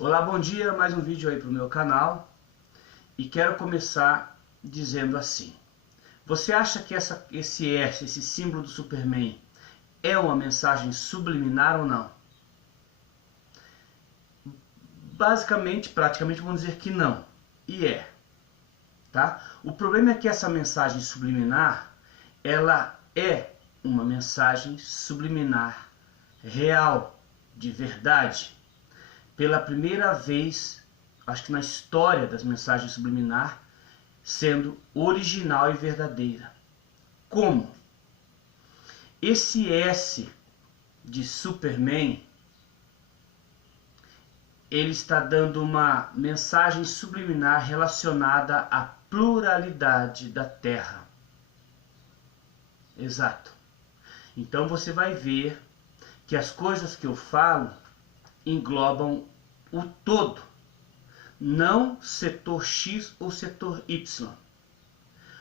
Olá, bom dia, mais um vídeo aí para o meu canal e quero começar dizendo assim: você acha que esse símbolo do Superman é uma mensagem subliminar ou não? Basicamente, praticamente vamos dizer que não, e é, tá? O problema é que essa mensagem subliminar, ela é uma mensagem subliminar real, de verdade. Pela primeira vez, acho que na história das mensagens subliminar, sendo original e verdadeira. Como? Esse S de Superman, ele está dando uma mensagem subliminar relacionada à pluralidade da Terra. Exato. Então você vai ver que as coisas que eu falo englobam o todo, não setor X ou setor Y.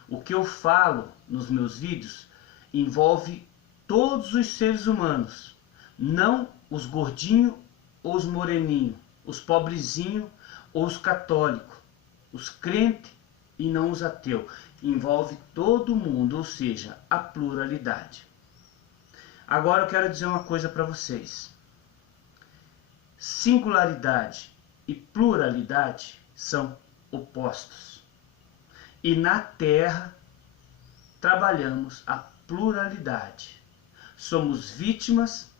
O que eu falo nos meus vídeos envolve todos os seres humanos, não os gordinhos ou os moreninhos, os pobrezinhos ou os católicos, os crentes e não os ateus. Envolve todo mundo, ou seja, a pluralidade. Agora eu quero dizer uma coisa para vocês. Singularidade e pluralidade são opostos. E na Terra trabalhamos a pluralidade. Somos vítimas,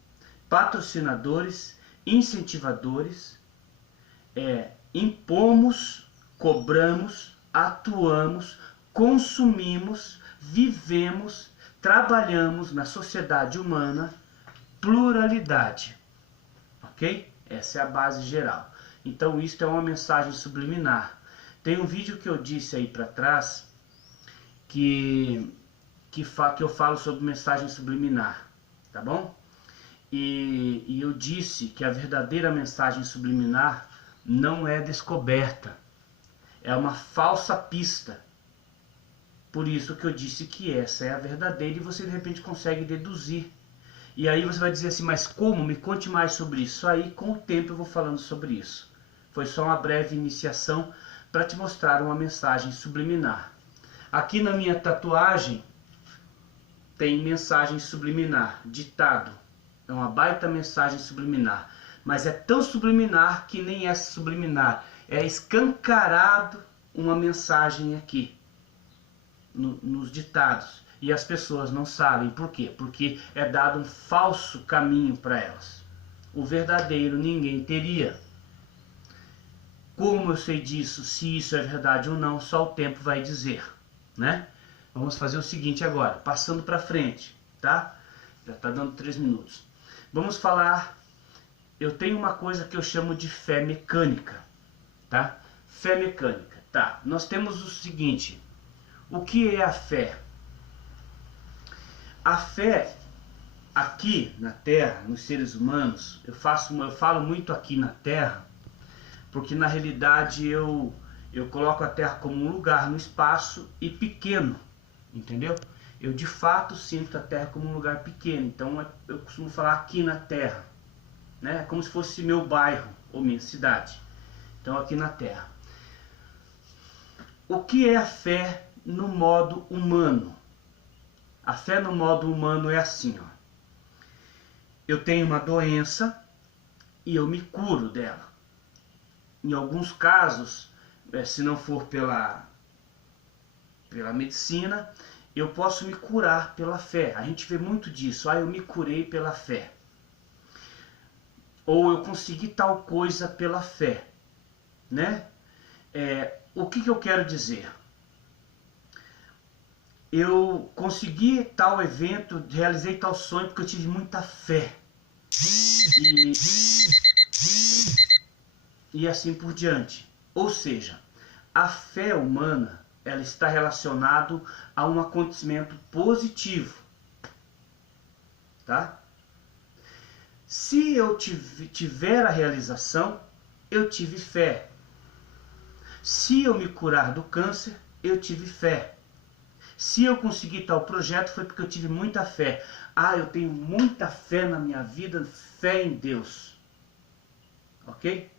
patrocinadores, incentivadores, impomos, cobramos, atuamos, consumimos, vivemos, trabalhamos na sociedade humana pluralidade. Ok? Essa é a base geral. Então isto é uma mensagem subliminar. Tem um vídeo que eu disse aí para trás que eu falo sobre mensagem subliminar, tá bom? E eu disse que a verdadeira mensagem subliminar não é descoberta, é uma falsa pista. Por isso que eu disse que essa é a verdadeira e você de repente consegue deduzir. E aí você vai dizer assim, mas como? Me conte mais sobre isso. Aí com o tempo eu vou falando sobre isso. Foi só uma breve iniciação para te mostrar uma mensagem subliminar. Aqui na minha tatuagem tem mensagem subliminar, ditado. É uma baita mensagem subliminar. Mas é tão subliminar que nem é subliminar. É escancarado uma mensagem aqui, nos ditados. E as pessoas não sabem por quê? Porque é dado um falso caminho para elas. O verdadeiro ninguém teria. Como eu sei disso, se isso é verdade ou não, só o tempo vai dizer, né? Vamos fazer o seguinte agora, passando para frente, tá? Já está dando 3 minutos. Vamos falar, eu tenho uma coisa que eu chamo de fé mecânica, tá? Fé mecânica, tá? Nós temos o seguinte, o que é a fé? A fé aqui na Terra, nos seres humanos, eu falo muito aqui na Terra, porque na realidade eu coloco a Terra como um lugar no espaço e pequeno, entendeu? Eu de fato sinto a Terra como um lugar pequeno, então eu costumo falar aqui na Terra, né? Como se fosse meu bairro ou minha cidade. Então aqui na Terra. O que é a fé no modo humano? A fé no modo humano é assim, ó. Eu tenho uma doença e eu me curo dela. Em alguns casos, se não for pela medicina, eu posso me curar pela fé. A gente vê muito disso. Eu me curei pela fé. Ou eu consegui tal coisa pela fé, né? O que eu quero dizer? Eu consegui tal evento, realizei tal sonho porque eu tive muita fé. E assim por diante. Ou seja, a fé humana, ela está relacionada a um acontecimento positivo, tá? Se eu tiver a realização, eu tive fé. Se eu me curar do câncer, eu tive fé. Se eu conseguir tal projeto, foi porque eu tive muita fé. Eu tenho muita fé na minha vida, fé em Deus. Ok?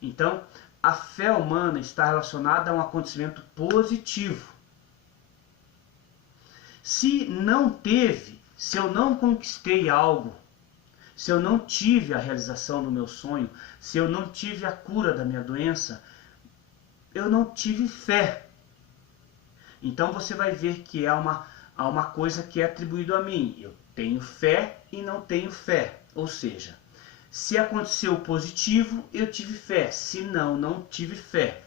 Então, a fé humana está relacionada a um acontecimento positivo. Se eu não conquistei algo, se eu não tive a realização do meu sonho, se eu não tive a cura da minha doença, eu não tive fé. Então você vai ver que há uma coisa que é atribuído a mim. Eu tenho fé e não tenho fé. Ou seja, se aconteceu positivo, eu tive fé. Se não, não tive fé.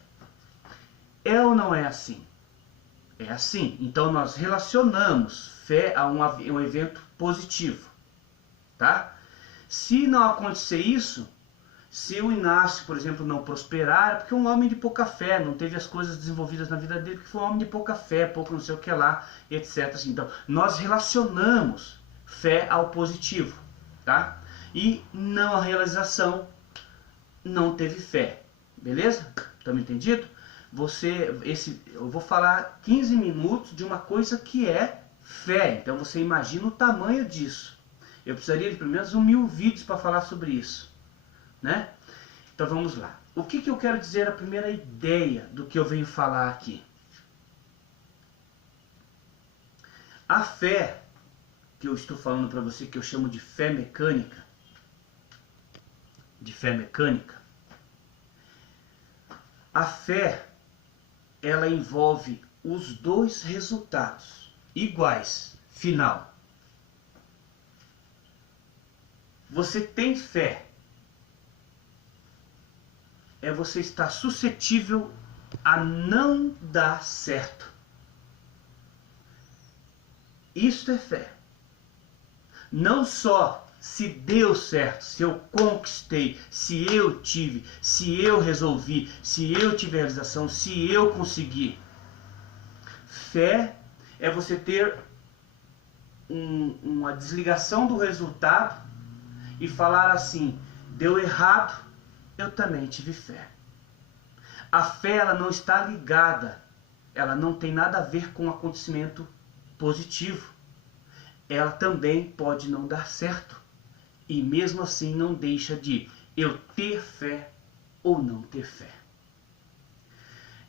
É ou não é assim? É assim. Então nós relacionamos fé a um evento positivo. Tá? Se não acontecer isso, se o Inácio, por exemplo, não prosperar, é porque é um homem de pouca fé, não teve as coisas desenvolvidas na vida dele, porque foi um homem de pouca fé, pouco não sei o que lá, etc. Assim. Então, nós relacionamos fé ao positivo, tá? E não a realização, não teve fé, beleza? Estamos entendido? Eu vou falar 15 minutos de uma coisa que é fé, então você imagina o tamanho disso. Eu precisaria de pelo menos 1000 vídeos para falar sobre isso. Né? Então vamos lá. O que eu quero dizer, a primeira ideia do que eu venho falar aqui? A fé que eu estou falando para você, que eu chamo de fé mecânica, a fé, ela envolve os dois resultados iguais, final. Você tem fé, é você estar suscetível a não dar certo. Isto é fé. Não só se deu certo, se eu conquistei, se eu tive, se eu resolvi, se eu tive realização, se eu consegui. Fé é você ter uma desligação do resultado e falar assim, deu errado, eu também tive fé. A fé, ela não está ligada, ela não tem nada a ver com um acontecimento positivo. Ela também pode não dar certo. E mesmo assim não deixa de eu ter fé ou não ter fé.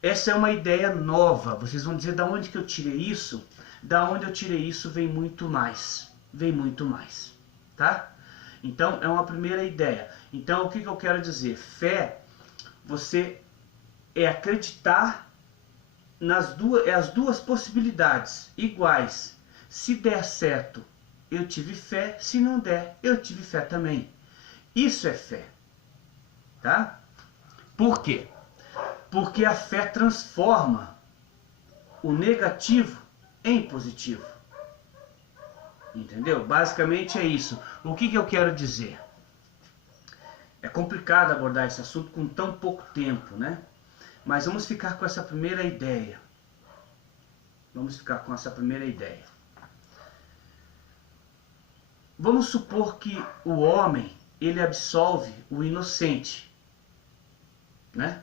Essa é uma ideia nova. Vocês vão dizer, da onde que eu tirei isso? Da onde eu tirei isso vem muito mais. Vem muito mais. Tá? Então, é uma primeira ideia. Então, o que eu quero dizer? Fé, você é acreditar nas as duas possibilidades iguais. Se der certo, eu tive fé. Se não der, eu tive fé também. Isso é fé. Tá? Por quê? Porque a fé transforma o negativo em positivo. Entendeu? Basicamente é isso. O que eu quero dizer? É complicado abordar esse assunto com tão pouco tempo, né? Mas vamos ficar com essa primeira ideia. Vamos ficar com essa primeira ideia. Vamos supor que o homem, ele absolve o inocente, né?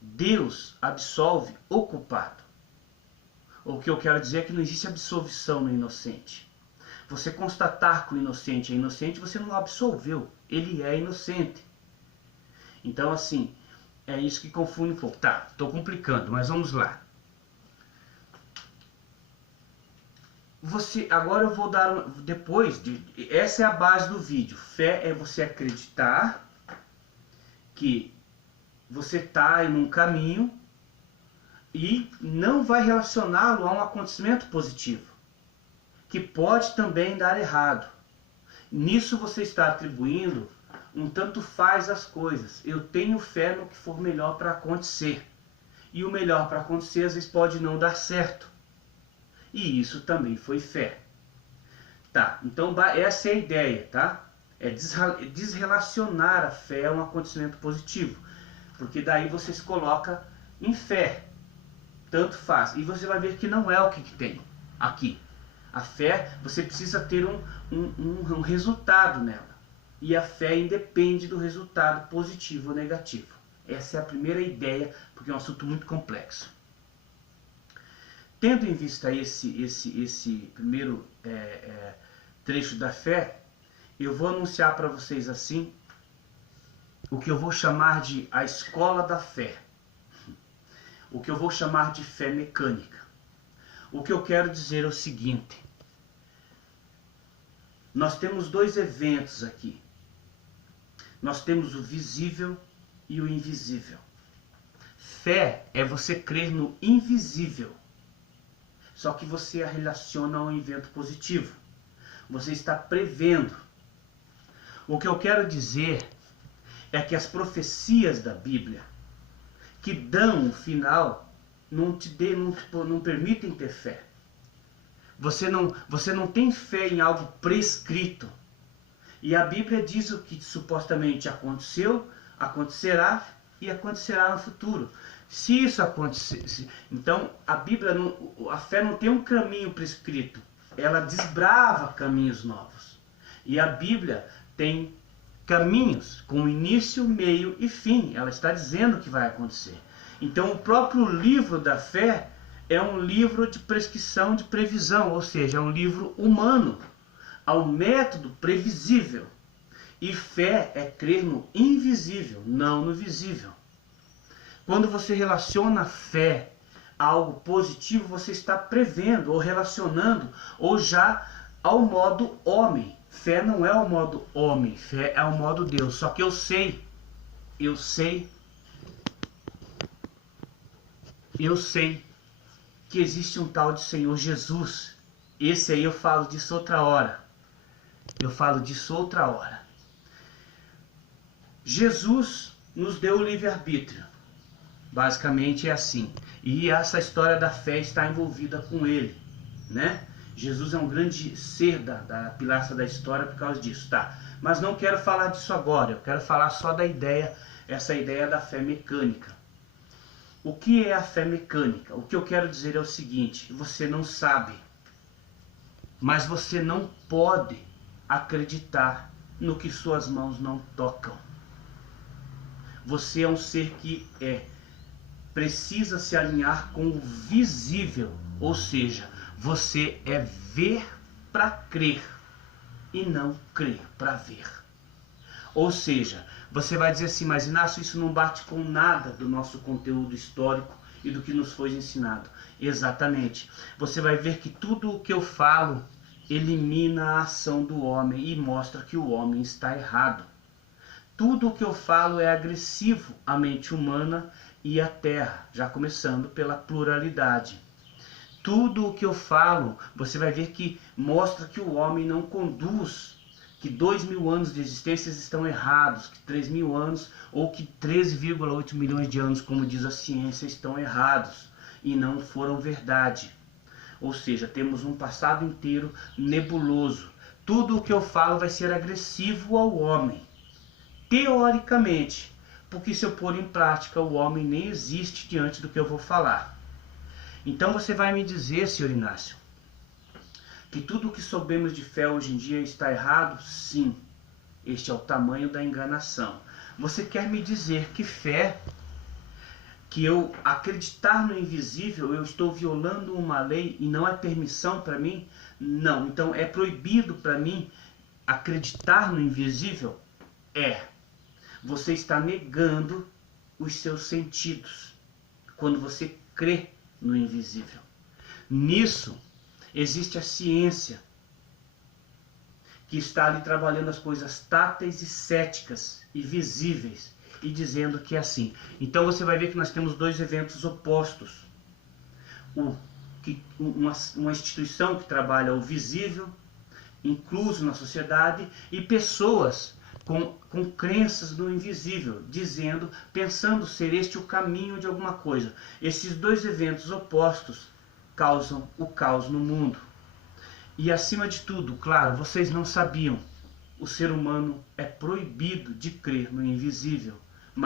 Deus absolve o culpado. O que eu quero dizer é que não existe absolvição no inocente. Você constatar que o inocente é inocente, você não absolveu. Ele é inocente. Então, assim, é isso que confunde um pouco. Tá, estou complicando, mas vamos lá. Agora eu vou dar, essa é a base do vídeo. Fé é você acreditar que você está em um caminho e não vai relacioná-lo a um acontecimento positivo, que pode também dar errado. Nisso você está atribuindo um tanto faz as coisas. Eu tenho fé no que for melhor para acontecer. E o melhor para acontecer às vezes pode não dar certo. E isso também foi fé. Tá, então essa é a ideia, tá? É desrelacionar a fé a um acontecimento positivo. Porque daí você se coloca em fé. Tanto faz. E você vai ver que não é o que tem aqui. A fé, você precisa ter um resultado nela. E a fé independe do resultado positivo ou negativo. Essa é a primeira ideia, porque é um assunto muito complexo. Tendo em vista esse primeiro trecho da fé, eu vou anunciar para vocês assim o que eu vou chamar de a escola da fé, o que eu vou chamar de fé mecânica. O que eu quero dizer é o seguinte: nós temos dois eventos aqui. Nós temos o visível e o invisível. Fé é você crer no invisível, só que você a relaciona a um evento positivo. Você está prevendo. O que eu quero dizer é que as profecias da Bíblia, que dão o final, não permitem ter fé. Você não tem fé em algo prescrito. E a Bíblia diz o que supostamente aconteceu, acontecerá e acontecerá no futuro. Se isso acontecer, então a fé não tem um caminho prescrito. Ela desbrava caminhos novos. E a Bíblia tem caminhos com início, meio e fim. Ela está dizendo o que vai acontecer. Então o próprio livro da fé é um livro de prescrição, de previsão, ou seja, é um livro humano, ao método previsível. E fé é crer no invisível, não no visível. Quando você relaciona fé a algo positivo, você está prevendo ou relacionando, ou já ao modo homem. Fé não é o modo homem, fé é o modo Deus. Só que eu sei que existe um tal de Senhor Jesus. Esse aí eu falo disso outra hora. Jesus nos deu o livre-arbítrio. Basicamente é assim. E essa história da fé está envolvida com ele, né? Jesus é um grande ser da pilastra da história por causa disso, tá? Mas não quero falar disso agora. Eu quero falar só da ideia, essa ideia da fé mecânica. O que é a fé mecânica? O que eu quero dizer é o seguinte: você não sabe, mas você não pode acreditar no que suas mãos não tocam. Você é um ser que precisa se alinhar com o visível, ou seja, você é ver para crer e não crer para ver. Ou seja, você vai dizer assim: mas Inácio, isso não bate com nada do nosso conteúdo histórico e do que nos foi ensinado. Exatamente. Você vai ver que tudo o que eu falo elimina a ação do homem e mostra que o homem está errado. Tudo o que eu falo é agressivo à mente humana e à terra, já começando pela pluralidade. Tudo o que eu falo, você vai ver que mostra que o homem não conduz, que 2.000 anos de existência estão errados, que 3.000 anos ou que 13,8 milhões de anos, como diz a ciência, estão errados e não foram verdade. Ou seja, temos um passado inteiro nebuloso. Tudo o que eu falo vai ser agressivo ao homem, teoricamente, porque se eu pôr em prática, o homem nem existe diante do que eu vou falar. Então você vai me dizer, senhor Inácio, que tudo o que soubemos de fé hoje em dia está errado? Sim, este é o tamanho da enganação. Você quer me dizer que fé, que eu acreditar no invisível, eu estou violando uma lei e não é permissão para mim? Não, então é proibido para mim acreditar no invisível? É. Você está negando os seus sentidos quando você crê no invisível. Nisso existe a ciência, que está ali trabalhando as coisas táteis e céticas e visíveis e dizendo que é assim. Então você vai ver que nós temos dois eventos opostos. Uma instituição que trabalha o visível, incluso na sociedade, e pessoas com crenças no invisível, pensando ser este o caminho de alguma coisa. Esses dois eventos opostos causam o caos no mundo. E acima de tudo, claro, vocês não sabiam, o ser humano é proibido de crer no invisível.